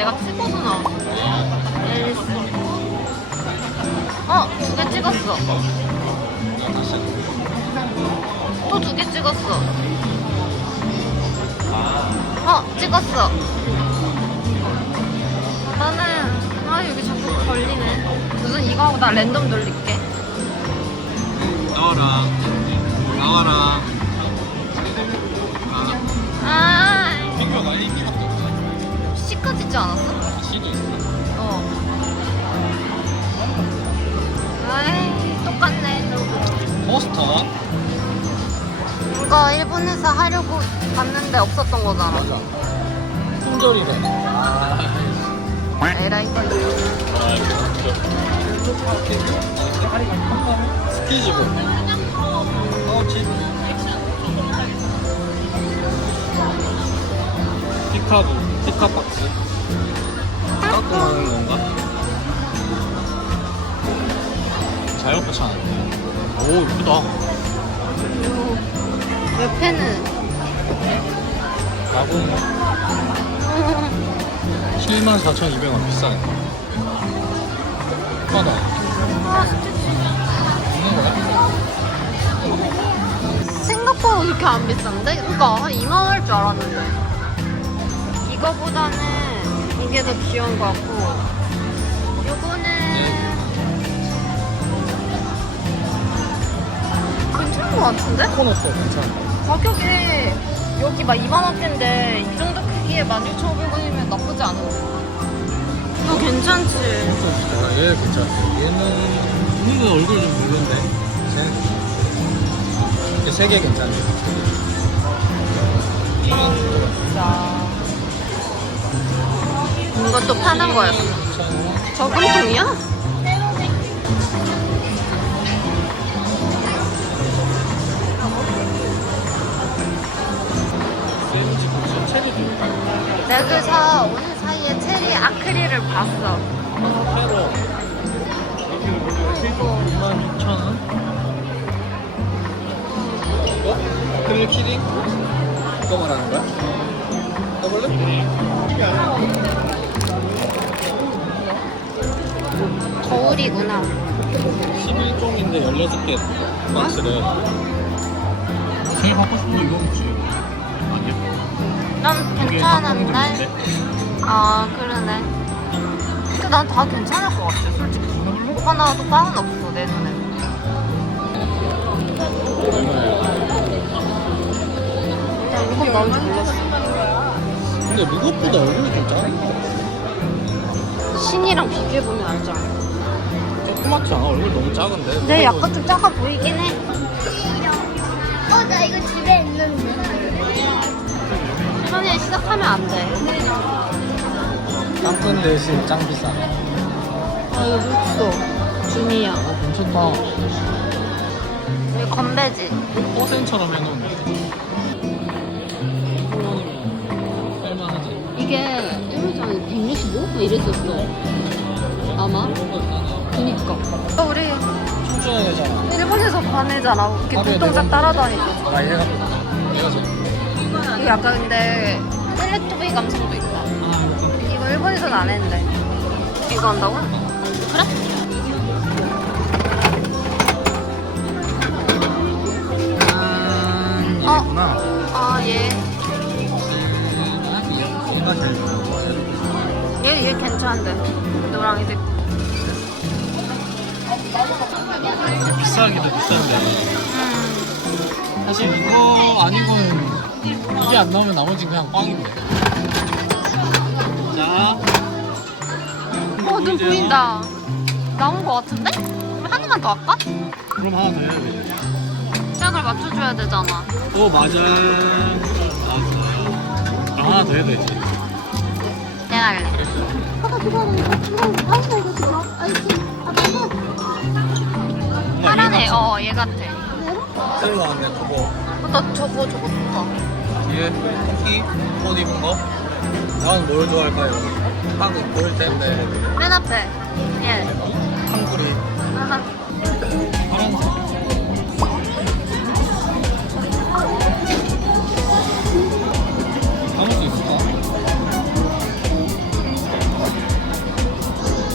내가 찍어서 나왔어. 앨리스. 어, 두 개 찍었어. 또 두 개 찍었어. 어, 찍었어. 나는, 아, 여기 자꾸 걸리네. 무슨 이거 하고 나 랜덤 돌릴게. 나와라. 나와라. 찍지 않았어? 있어. 어. 아이, 똑같네. 포스터? 이거 일본에서 하려고 봤는데 없었던 거잖아. 맞아. 품절이래. 에라이. 스키즈고. 파우치. 피카부. 피카박스. 따뜻한 건가? 잘 붙여놨네. 오, 이쁘다. 옆에는 가군. 74,200원 비싸네. 하다. 아, 거야? 생각보다 그렇게 안 비싼데? 그러니까 한 2만 원할줄 알았는데. 이거보다는 이게 더 귀여운 것 같고. 요거는 괜찮은 것 같은데? 코너도 괜찮아. 가격이 여기 막 2만 원대인데 이 정도 크기에 16,500원이면 나쁘지 않은데. 이거 괜찮지? 아, 얘 괜찮아. 얘는 이거 얼굴 좀 별론데. 쟤는 세개 괜찮네. 자. 이것도 파는 거였어. 저금통이야? 그래서 오는 사이에 체리 아크릴을 봤어. 페로. 26,000원. 이거? 아크릴 키링? 이거 말하는 거야? 써볼래? 거울이구나. 11종인데 16개 박스래. 제일 갖고 싶은 거 이거겠지. 아니야? 난 괜찮은데? 아, 그러네. 근데 난 다 괜찮을 것 같아, 솔직히. 오빠 나도 빵은 없어, 내 눈에. 얼마야? 나 이건 나올 줄 몰랐어. 근데 무엇보다 얼굴이 좀 작아. 신이랑 비교해보면 알잖아. 조그맣지 않아? 얼굴 너무 작은데? 근데 네, 약간 좀 작아 보이긴 해. 어, 나 이거 집에 있는데. 천에 시작하면 안 돼. 짱큰 대신 짱 비싸. 아, 이거 룩소. 주니어. 어, 괜찮다. 여기 건배지. 포센처럼 해놓은 할만하지. 이게 1년전에 165? 뭐 이랬었어. 아마? 이런 거 있잖아. 그니까. 어, 우리 춤춰야 되잖아. 일본에서 반해잖아. 이렇게 하루에 눈동자 네 번. 따라다니고. 아, 얘가, 얘가 제일. 이게 약간 근데 텔레토비 감성도 있다. 이거 일본에서는 안 했는데. 이거 한다고? 그래? 짠, 어. 얘구나. 아, 얘. 얘가 제일 좋아. 얘, 얘 괜찮은데. 이게 비싸기도 비싼데. 음. 사실 이거 아니고는 이게 안 나오면 나머지 그냥 꽝인데. 자. 어, 눈 보인다. 나온 거 같은데? 그럼 하나만 더 할까? 그럼 하나 더 해야 돼. 짝을 맞춰줘야 되잖아. 오 맞아. 맞아요. 그럼 하나 더 해야 되지. 내가 할래. 아까 그거 하는 거. 이거 이거 그거. 아, 이거. 아, 그거. 음. 파란 애, 어, 어 얘 같아. 새로 나왔네 저거. 어, 나 저거, 저거 좋다. 뒤에 키, 옷 입은 거 나는 뭘 좋아할까요? 딱 보일 텐데 맨 앞에. 얘. 예. 탕구리 아하. 파란 담을 수 있을까?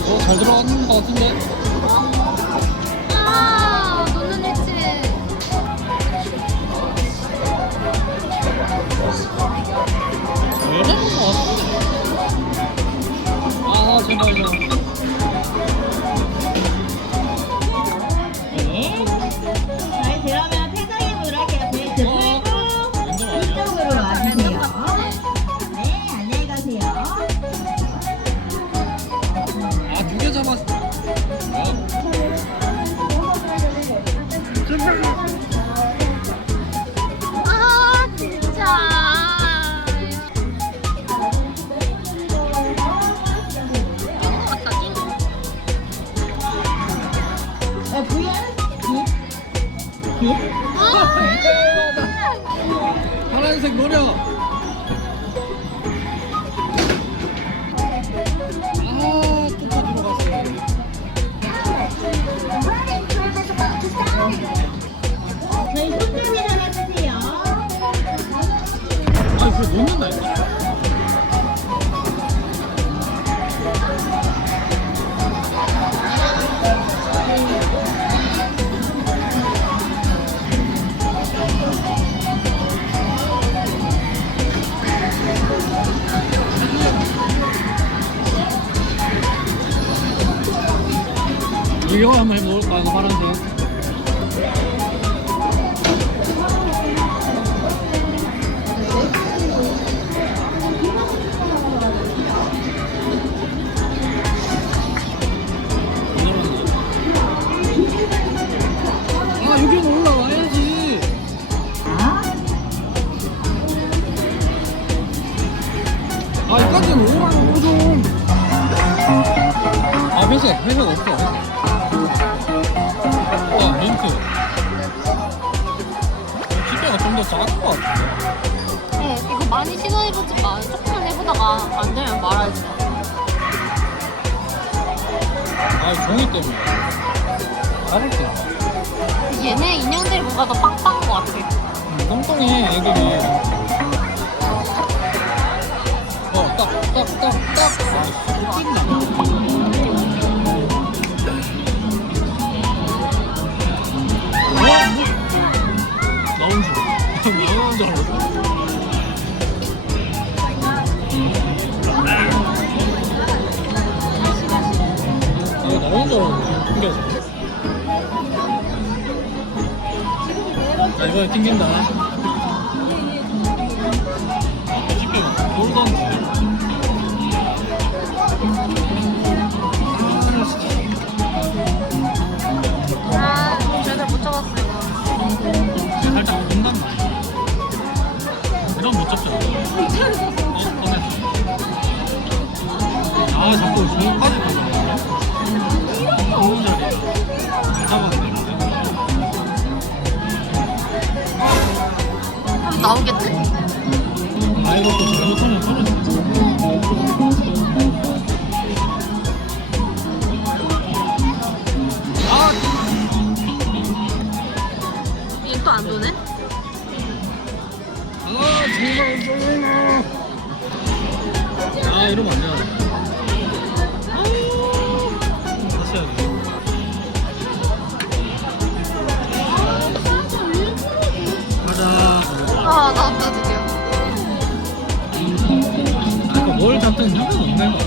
어, 잘 들어가는 것 같은데? Good 이거 한번 해볼까? 이거 파란색. 아니 종이 때문에. 잡을 때 얘네 인형들 뭐가 더 빵빵한 것 같아. 음, 똥똥해 애들이. 어딱딱딱딱 나온 줄 나온 줄 알았어. 떨어져. 튕겨져. 자, 이번에 튕긴다. 아까 그러니까 뭘 잡든 상관없는 거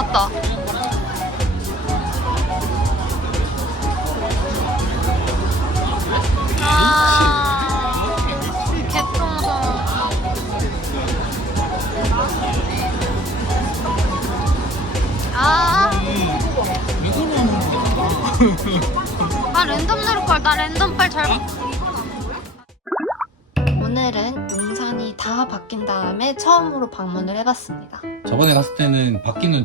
ったあった。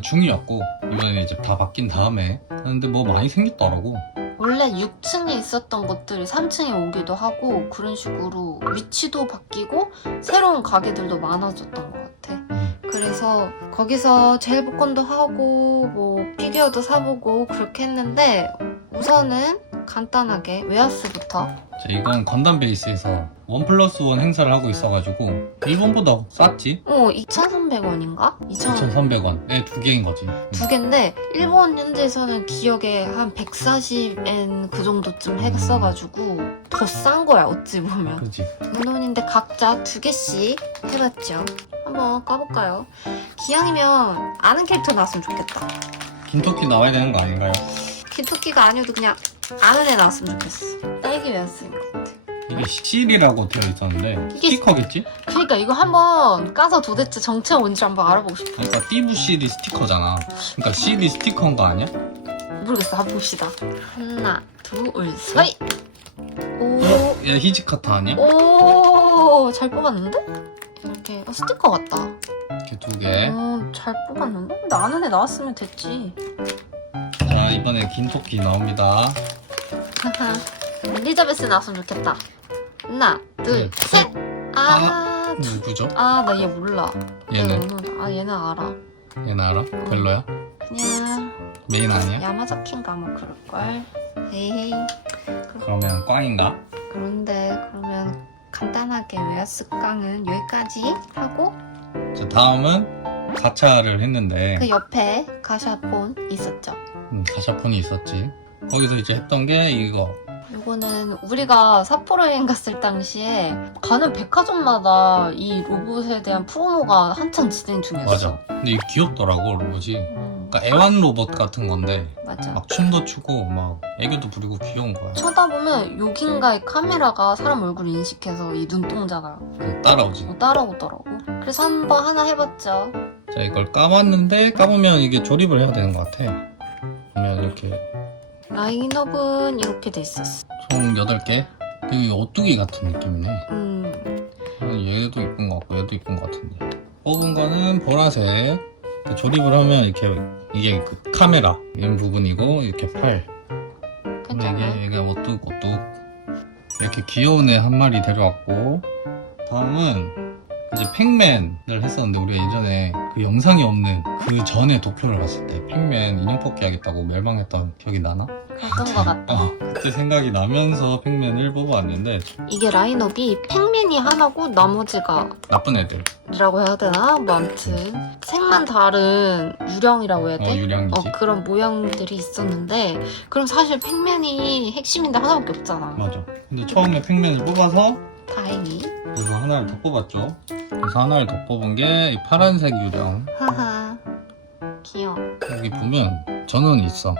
중이었고 이번에 이제 다 바뀐 다음에 하는데 뭐 많이 생겼더라고. 원래 6층에 있었던 것들이 3층에 오기도 하고 그런 식으로 위치도 바뀌고 새로운 가게들도 많아졌던 것 같아. 음. 그래서 거기서 제일 복권도 하고 뭐 피규어도 사보고 그렇게 했는데 우선은 간단하게 웨하스부터 자, 이건 건담 베이스에서 원 플러스 원 행사를 하고 있어가지고 일본보다 쌌지? 어 2,300원인가? 2,000원 2,300원에 두 개인 거지. 음. 두 개인데 일본 현지에서는 기억에 한 140엔 그 정도쯤 했어가지고 더 싼 거야 어찌 보면 그지? 문혼인데 각자 두 개씩 해봤죠 한번 까볼까요? 기왕이면 아는 캐릭터 나왔으면 좋겠다 김토끼 나와야 되는 거 아닌가요? 기토끼가 아니어도 그냥 아는 애 나왔으면 좋겠어 딸기 왜였을 것 같아 이게 실이라고 되어 있었는데 이게- 스티커겠지? 그러니까 이거 한번 까서 도대체 정체가 뭔지 한번 알아보고 싶어 그러니까 띠부 실이 스티커잖아. 그러니까 실이 스티커인 거 아니야? 모르겠어 한번 봅시다 하나 둘 셋 오 어? 얘 히지카타 아니야? 오, 잘 뽑았는데? 이렇게 어, 스티커 같다. 이렇게 두 개. 오, 잘 뽑았는데? 근데 아는 애 나왔으면 됐지. 자 이번에 긴 토끼 나옵니다. 엘리자베스 나왔으면 좋겠다. 하나, 둘, 둘, 셋. 아, 두- 누구죠? 아, 나 얘 몰라. 얘는 얘는 아, 얘는 알아. 얘는 알아? 별로야? 그냥 메인 아니야? 야마자키인가 뭐 그럴 걸. 에이. 그러면 꽝인가? 그런데 그러면 간단하게 웨어스 깡은 여기까지 하고 자 다음은 가차를 했는데 그 옆에 가샤폰 있었죠. 음, 가샤폰이 있었지. 거기서 이제 했던 게 이거. 이거는 우리가 삿포로 여행 갔을 당시에 가는 백화점마다 이 로봇에 대한 프로모가 한창 진행 중이었어. 맞아. 근데 이게 귀엽더라고 로봇이. 음, 그러니까 애완 로봇 같은 건데 맞아. 막 춤도 추고 막 애교도 부리고 귀여운 거야. 쳐다보면 여긴가의 카메라가 사람 얼굴 인식해서 이 눈동자가 그 따라오지. 뭐 따라오더라고. 그래서 한번 하나 해봤죠. 자 이걸 까봤는데 까보면 이게 조립을 해야 되는 것 같아. 보면 이렇게 라인업은 이렇게 돼 있었어. 총 8개. 되게 오뚜기 같은 느낌이네. 음, 얘도 이쁜 것 같고 얘도 이쁜 것 같은데. 뽑은 거는 보라색. 그 조립을 하면 이렇게 이게 그 카메라 이 부분이고 이렇게 팔. 근데 괜찮아. 이게 얘가 오뚝 오뚝 이렇게 귀여운 애 한 마리 데려왔고 다음은 이제 팩맨을 했었는데 우리가 예전에 그 영상이 없는 그 전에 도쿄를 갔을 때 팩맨 인형 뽑기 하겠다고 멸망했던 기억이 나나? 그랬던 것 같다. 어, 그때 생각이 나면서 팩맨을 뽑아왔는데 이게 라인업이 팩맨이 하나고 나머지가 나쁜 애들 이라고 해야 되나? 뭐 아무튼 색만 다른 유령이라고 해야 어, 돼? 어, 유량이지 그런 모양들이 있었는데 그럼 사실 팩맨이 핵심인데 하나밖에 없잖아 맞아 근데 처음에 팩맨을 뽑아서 다행히 그래서 하나를 더 뽑았죠 그래서 하나를 더 뽑은 게 이 파란색 유령 하하 귀여워 여기 보면 전원이 있어.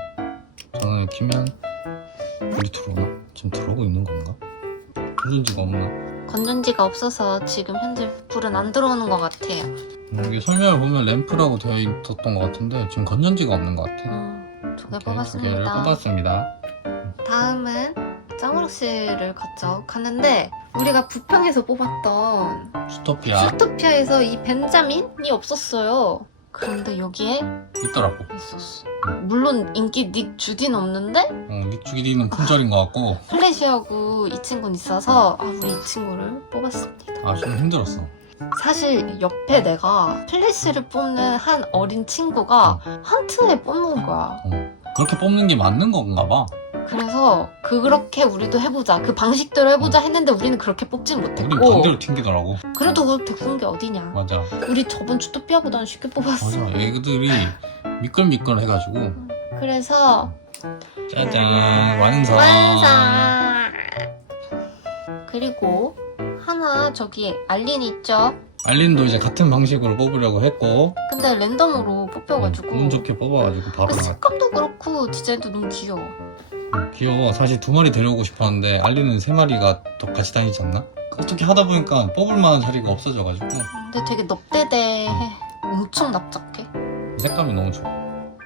전원을 키면 불이 들어오나? 지금 들어오고 있는 건가? 건전지가 없나? 건전지가 없어서 지금 현재 불은 안 들어오는 것 같아요 음, 이게 설명을 보면 램프라고 되어 있었던 것 같은데 지금 건전지가 없는 것 같아. 음, 두개 이렇게 두 개를 뽑았습니다 뽑았습니다. 다음은 짱으로씨를 갔죠 갔는데 우리가 부평에서 뽑았던 스토피아 주토피아에서 이 벤자민이 없었어요 그런데 여기에 있더라고. 있었어. 물론 인기 닉 주디는 없는데 어, 믹주기리는 품절인 것 같고 플래시하고 이 친구는 있어서 아, 우리 이 친구를 뽑았습니다. 아 좀 힘들었어. 사실 옆에 내가 플래시를 뽑는 한 어린 친구가 한트에 뽑는 거야. 어. 그렇게 뽑는 게 맞는 건가 봐. 그래서 그렇게 우리도 해보자. 그 방식대로 해보자 했는데 우리는 그렇게 뽑진 우리 못했고 반대로 튕기더라고. 그래도 그거 백순 게 어디냐. 맞아. 우리 저번 주토피아보다는 쉽게 뽑았어. 맞아. 애들이 미끌미끌 해가지고 그래서 짜잔 완성. 완성! 그리고 하나 저기 알린 있죠? 알린도 이제 같은 방식으로 뽑으려고 했고 근데 랜덤으로 뽑혀가지고 운 좋게 뽑아가지고 바로 그 색감도 그렇고 디자인도 너무 귀여워 음, 귀여워. 사실 두 마리 데려오고 싶었는데 알리는 세 마리가 또 같이 다니지 않나? 어떻게 하다 보니까 뽑을 만한 자리가 없어져가지고 근데 되게 넙대대해 엄청 납작해 색감이 너무 좋아.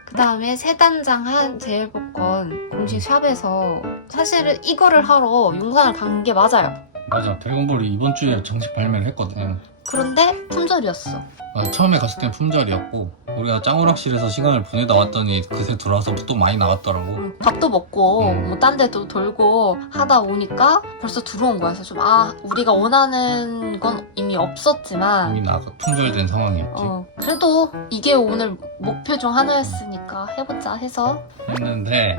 그 다음에 세 단장 한 제일 복권 공식 샵에서 사실은 이거를 하러 용산을 간 게 맞아요. 맞아 드래곤볼이 이번 주에 정식 발매를 했거든 그런데 품절이었어. 아, 처음에 갔을 땐 품절이었고 우리가 짱오락실에서 시간을 보내다 왔더니 그새 들어와서 또 많이 나왔더라고 음, 밥도 먹고 음. 뭐 딴 데도 돌고 하다 오니까 벌써 들어온 거야. 그래서 좀 아 우리가 원하는 건 이미 없었지만 이미 나가 품절된 상황이었지 어, 그래도 이게 오늘 목표 중 하나였으니까 해보자 해서 했는데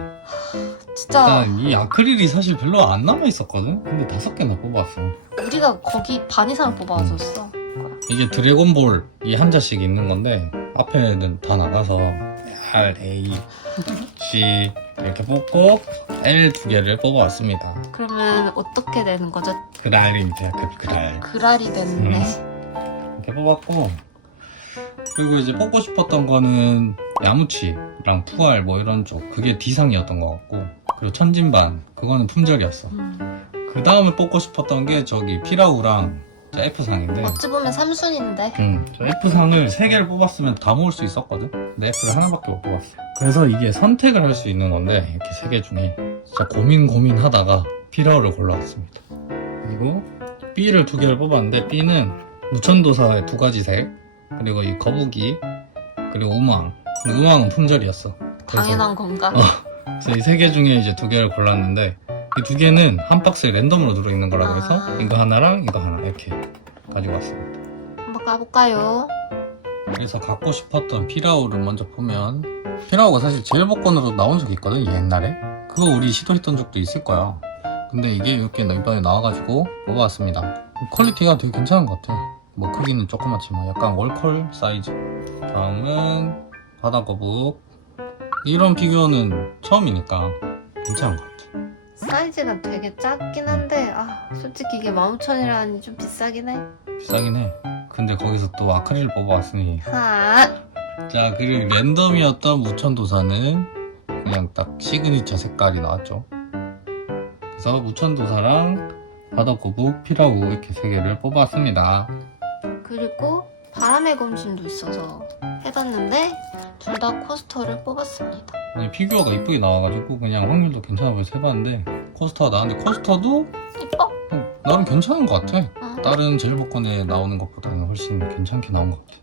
진짜 일단 이 아크릴이 사실 별로 안 남아 있었거든 근데 다섯 개나 뽑았어 우리가 거기 반 이상을 뽑아줬어. 이게 드래곤볼 이 한 자씩 있는 건데 앞에는 다 나가서 R, A, C 이렇게 뽑고 L 두 개를 뽑아왔습니다. 그러면 어떻게 되는 거죠? 그랄입니다 그 그랄. 그랄이 됐네. 이렇게 뽑았고 그리고 이제 뽑고 싶었던 거는 야무치랑 푸알 뭐 이런 쪽. 그게 D상이었던 것 같고 그리고 천진반 그거는 품절이었어. 음, 그 다음에 뽑고 싶었던 게 저기 피라우랑 저 F상인데. 어찌 보면 삼순인데. 음, 저 F상을 3개를 뽑았으면 다 모을 수 있었거든. 근데 F를 하나밖에 못 뽑았어. 그래서 이게 선택을 할 수 있는 건데 이렇게 3개 중에 진짜 고민 고민 하다가 피라우를 골라왔습니다. 그리고 B를 두 개를 뽑았는데 B는 무천도사의 두 가지 색 그리고 이 거북이 그리고 우망. 근데 우망은 품절이었어. 그래서- 당연한 건가? 어. 그래서 이 세 개 중에 이제 두 개를 골랐는데 이 두 개는 한 박스에 랜덤으로 들어있는 거라 그래서 아. 이거 하나랑 이거 하나 이렇게 가지고 왔습니다. 한번 까볼까요? 그래서 갖고 싶었던 피라우를 먼저 보면 피라우가 사실 제일 복권으로 나온 적이 있거든 옛날에? 그거 우리 시도했던 적도 있을 거야. 근데 이게 이렇게 이번에 나와가지고 뽑아왔습니다. 퀄리티가 되게 괜찮은 것 같아 뭐 크기는 조그맣지만 약간 월컬 사이즈. 다음은 바다거북. 이런 피규어는 처음이니까 괜찮은 것 같아 사이즈가 되게 작긴 한데 아 솔직히 이게 15,000원이라니 좀 비싸긴 해. 비싸긴 해. 근데 거기서 또 아크릴 뽑아왔으니. 하. 자 그리고 랜덤이었던 무천도사는 그냥 딱 시그니처 색깔이 나왔죠. 그래서 무천도사랑 바다거북 피라우 이렇게 세 개를 뽑았습니다. 그리고 바람의 검심도 있어서 해봤는데 둘 다 코스터를 뽑았습니다. 이 피규어가 이쁘게 나와가지고 그냥 확률도 괜찮아 보여서 해봤는데 코스터가 나왔는데 코스터도 이뻐? 어, 나름 괜찮은 것 같아 어. 다른 제일복권에 나오는 것보다는 훨씬 괜찮게 나온 것 같아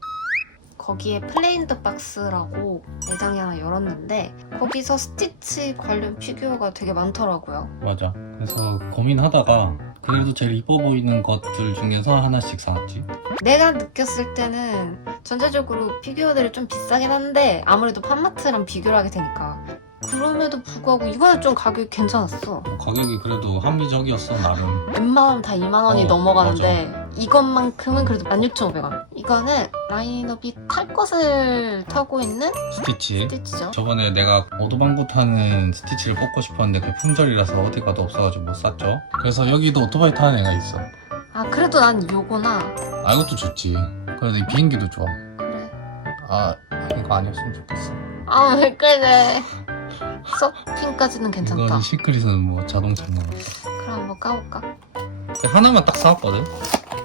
거기에 플레인드 박스라고 매장이 하나 열었는데 거기서 스티치 관련 피규어가 되게 많더라고요. 맞아 그래서 고민하다가 그래도 제일 이뻐 보이는 것들 중에서 하나씩 사왔지. 내가 느꼈을 때는 전체적으로 피규어들이 좀 비싸긴 한데 아무래도 팜마트랑 비교를 하게 되니까. 그럼에도 불구하고 이거는 좀 가격이 괜찮았어. 가격이 그래도 합리적이었어 나름. 웬만하면 다 2만 원이 어, 넘어가는데 이것만큼은 그래도 16,500원. 이거는 라인업이 탈 것을 타고 있는 스티치. 스티치죠. 저번에 내가 오토방구 타는 스티치를 뽑고 싶었는데 그 품절이라서 어디 가도 없어가지고 못 샀죠. 그래서 여기도 오토바이 타는 애가 있어. 아 그래도 난 요거나. 아 이것도 좋지. 그래도 이 비행기도 좋아. 그래. 아 이거 아니었으면 좋겠어. 아 왜 그래. 서핑까지는 괜찮다. 이건 시크릿은 뭐 자동차인가 봐. 그럼 한번 까볼까? 하나만 딱 사왔거든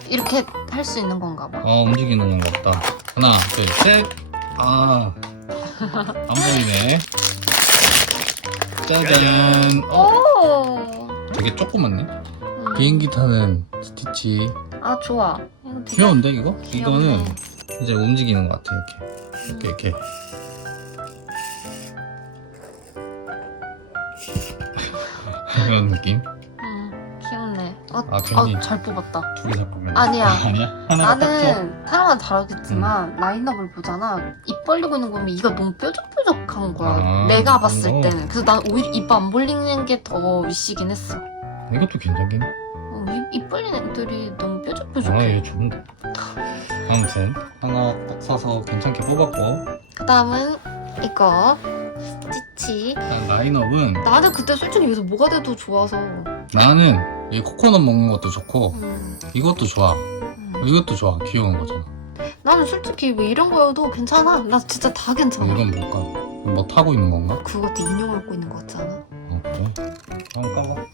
이렇게 할 수 있는 건가 봐. 어 움직이는 건가 보다. 하나 둘 셋 아 안 보이네. 짜잔. 어 오! 되게 조그맣네. 음. 비행기 타는 스티치. 아 좋아. 이거 되게 귀여운데 이거? 귀엽네. 이거는 이제 움직이는 것 같아 이렇게. 이렇게 이렇게. 이런 느낌 어, 아, 괜히. 어, 잘 뽑았다 두개살 거면 아니야. 아니야? 하나 딱 줘. 나는 사람마다 다르겠지만 음. 라인업을 보잖아 입 벌리고 있는 거 보면 이가 너무 뾰족뾰족한 거야 아, 내가 봤을 어. 때는 그래서 난 오히려 입 안 벌리는 게 더 위시긴 했어 이것도 괜찮긴 해 어, 입, 입 벌리는 애들이 너무 아, 뾰족뾰족해 얘 좋은데. 아무튼 하나 딱 사서 괜찮게 뽑았고 그 다음은 이거 스티치 일단 라인업은 나는 그때 솔직히 여기서 뭐가 돼도 좋아서 나는 이 코코넛 먹는 것도 좋고 음, 이것도 좋아 음. 이것도 좋아 귀여운 거잖아 나는 솔직히 뭐 이런 거여도 괜찮아 나 진짜 다 괜찮아 이건 뭘까? 뭐 타고 있는 건가? 때 인형을 갖고 있는 거 같지 않아? 어, 그래? 한번 까봐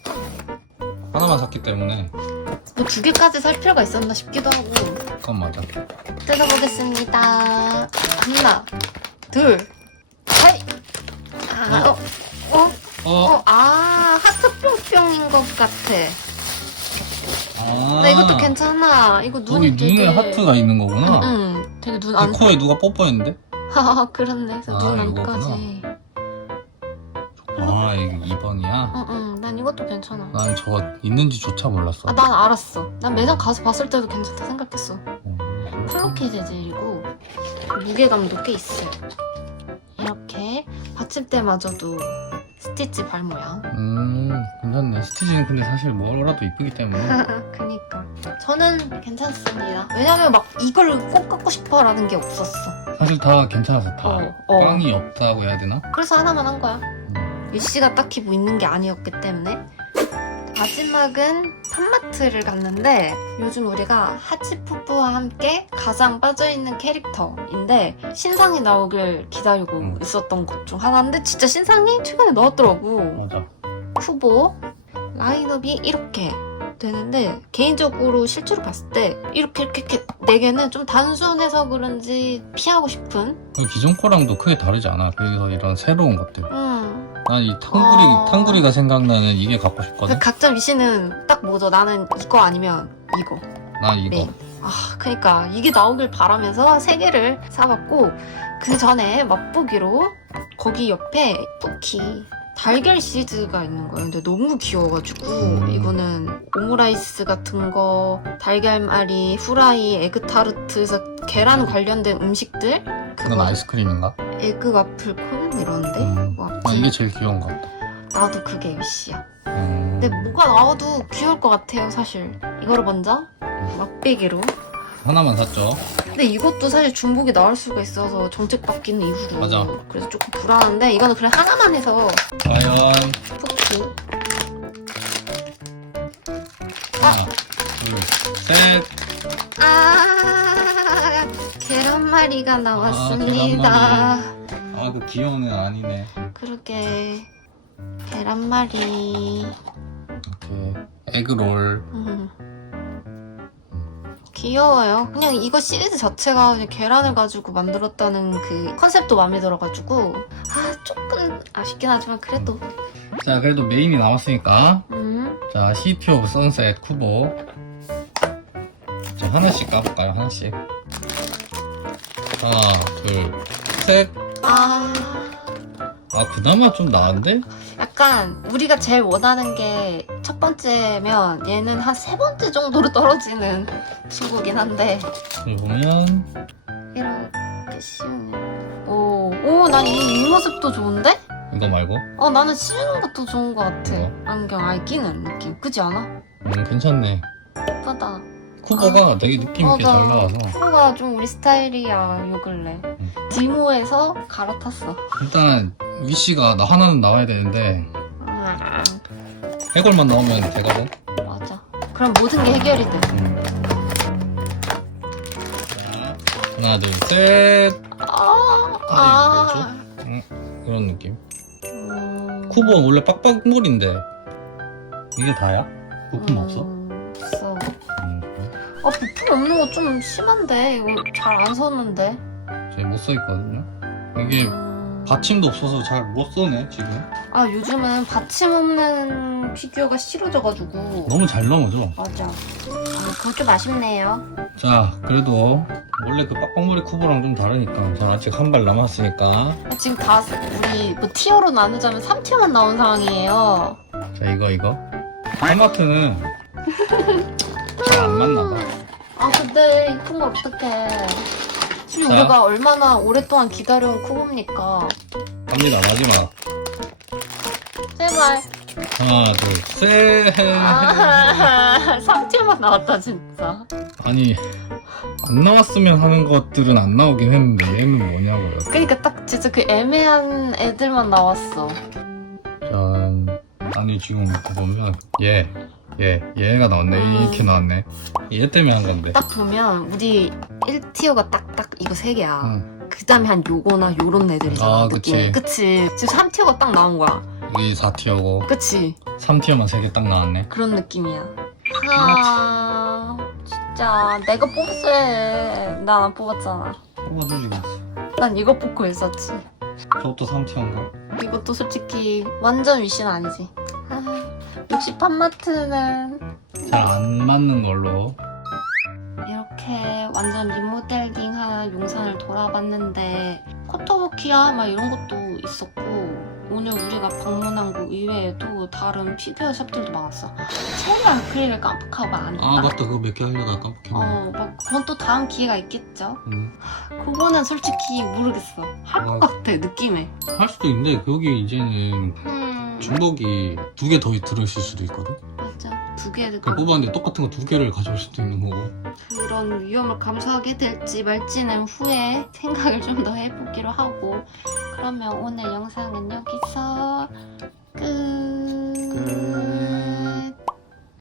하나만 샀기 때문에 뭐 두 개까지 살 필요가 있었나 싶기도 하고 그건 맞아 뜯어보겠습니다. 하나, 둘, 셋! 아, 어, 어, 어? 어, 아, 하트 뿅뿅인 것 같아. 아. 나 이것도 괜찮아. 이거 눈이 거기 되게. 눈에 하트가 있는 거구나. 응, 응. 되게 눈 안. 그 코에 누가 뽀뽀했는데? 하하, 그렇네. 그래서 아, 눈 이거구나. 안까지. 아, 이게 2번이야? 응, 응. 난 이것도 괜찮아. 난 저거 있는지조차 몰랐어. 아, 난 알았어. 난 매장 가서 봤을 때도 괜찮다 생각했어. 음. 콜로케 재질이고 무게감도 꽤 있어요. 이렇게 받침대마저도 스티치 발 모양. 음, 괜찮네. 스티치는 근데 사실 뭐라도 이쁘기 때문에. 그니까 저는 괜찮습니다. 왜냐면 막 이걸 꼭 갖고 싶어라는 게 없었어. 사실 다 괜찮아서 다. 어, 어. 꽝이 없다고 해야 되나? 그래서 하나만 한 거야. 음. 유씨가 딱히 뭐 있는 게 아니었기 때문에 마지막은 팜마트를 갔는데 요즘 우리가 하치푸푸와 함께 가장 빠져있는 캐릭터인데 신상이 나오길 기다리고 음. 있었던 것 중 하나인데 진짜 신상이 최근에 나왔더라고 맞아. 후보 라인업이 이렇게 되는데 개인적으로 실제로 봤을 때 이렇게 이렇게 이렇게 네 개는 좀 단순해서 그런지 피하고 싶은 기존 거랑도 크게 다르지 않아. 그래서 이런 새로운 것들. 음 난 이 탕구리, 어. 탕구리가 생각나는 이게 갖고 싶거든? 그 각자 위시는 딱 뭐죠? 나는 이거 아니면 이거. 난 이거. 네. 아, 그러니까 이게 나오길 바라면서 세 개를 사봤고 그 전에 맛보기로 거기 옆에 쿠키 달걀 시즈가 있는 거예요. 근데 너무 귀여워가지고 음. 이거는 오므라이스 같은 거, 달걀말이, 후라이, 에그타르트에서 계란 관련된 음식들 그건 아이스크림인가? 에그 와플 콘 이런데 음. 와플. 난 이게 제일 귀여운 것 같아. 나도 그게 위시야. 음. 근데 뭐가 나와도 귀여울 것 같아요, 사실. 이거를 먼저 맛배기로. 하나만 샀죠. 근데 이것도 사실 중복이 나올 수가 있어서 정책 바뀌는 이후로. 맞아. 그래서 조금 불안한데 이거는 그냥 하나만 해서 과연 푸키. 하나, 둘, 셋. 아, 계란말이가 나왔습니다. 아, 그 귀여운 애 아니네. 그러게. 계란말이. 이렇게 에그롤. 음. 귀여워요. 그냥 이거 시리즈 자체가 계란을 가지고 만들었다는 그 컨셉도 마음에 들어가지고 아 조금 아쉽긴 하지만 그래도 자, 그래도 메인이 나왔으니까. 음 자, 시티 오브 선셋 쿠보. 자, 하나씩 까볼까요? 하나씩. 하나, 둘, 셋. 아 아, 그나마 좀 나은데? 약간 우리가 제일 원하는 게첫 번째면 얘는 한 세 번째 정도로 떨어지는 친구긴 한데 여기 보면, 이렇게 쉬우네. 오오난 이 모습도 좋은데? 이거 말고. 어 나는 씌우는 것도 좋은 것 같아. 뭐? 안경 아예 끼는 느낌. 그지 않아? 음, 괜찮네. 예쁘다. 쿠보가 되게 느낌 있게 맞아. 잘 나와서. 프로가 좀 우리 스타일이야 요 근래 음. 디모에서 갈아탔어 일단, 위씨가 나 하나는 나와야 되는데, 음, 해골만 나오면 되거든? 맞아 그럼 모든 게 해결이 돼 음. 자, 하나, 둘, 셋. 아, 아, 이런 느낌. 음, 쿠보는 원래 빡빡물인데, 이게 다야? 부품 없어? 음, 없어 음. 아 부품 없는 거 좀 심한데 이거 잘 안 섰는데 제가 못 써있거든요. 이게 음, 받침도 없어서 잘 못 써네, 지금. 아 요즘은 받침 없는 피규어가 싫어져가지고. 너무 잘 넘어져. 맞아. 아, 그거 좀 아쉽네요. 자, 그래도 원래 그 빡빡머리 쿠보랑 좀 다르니까 저는 아직 한 발 남았으니까. 아, 지금 다 우리 뭐 티어로 나누자면 3티어만 나온 상황이에요. 자 이거 이거. 하마트는 잘 안 맞나 봐. 아 근데 이큰걸 어떡해 지금 자. 우리가 얼마나 오랫동안 기다려온 쿠보입니까? 갑니다. 마지막. 제발. 하나 둘셋. 아 3티어만 나왔다 진짜. 아니 안 나왔으면 하는 것들은 안 나오긴 했는데 얘는 뭐냐고요. 그러니까 딱 진짜 그 애매한 애들만 나왔어. 짠. 아니 지금 보면 얘 얘, 얘가 나왔네 음. 이렇게 나왔네 얘 때문에 한 건데 딱 보면 우리 1티어가 딱딱 이거 3개야 응. 그 다음에 한 요거나 요런 애들이잖아 아, 느낌이. 그치 지금 3티어가 딱 나온 거야 여기 4티어고 그치 3티어만 3개 딱 나왔네 그런 느낌이야. 아, 진짜 내가 뽑았어. 난안 뽑았잖아. 뽑아주지 난 이거 뽑고 있었지. 저것도 3티어인가? 이것도 솔직히 완전 위신 아니지. 아, 역시 팜마트는 잘 안 맞는 걸로. 이렇게 완전 리모델링한 용산을 돌아봤는데 커터워키야 막 이런 것도 있었고 오늘 우리가 방문한 곳 이외에도 다른 피규어 샵들도 많았어. 체리 아크릴을 깜빡하고 안 했다. 아 맞다 그거 몇 개 하려다가 깜빡했네. 어, 막 그건 또 다음 기회가 있겠죠. 음, 그거는 솔직히 모르겠어. 할것 어. 같아 느낌에. 할 수도 있는데 거기 이제는 음, 중복이 두 개 더 들어있을 수도 있거든. 맞아. 두 개. 그냥 뽑았는데 똑같은 거 두 개를 가져올 수도 있는 거고. 그런 위험을 감수하게 될지 말지는 후에 생각을 좀 더 해보기로 하고 그러면 오늘 영상은 여기서 있어. 끝. 끝.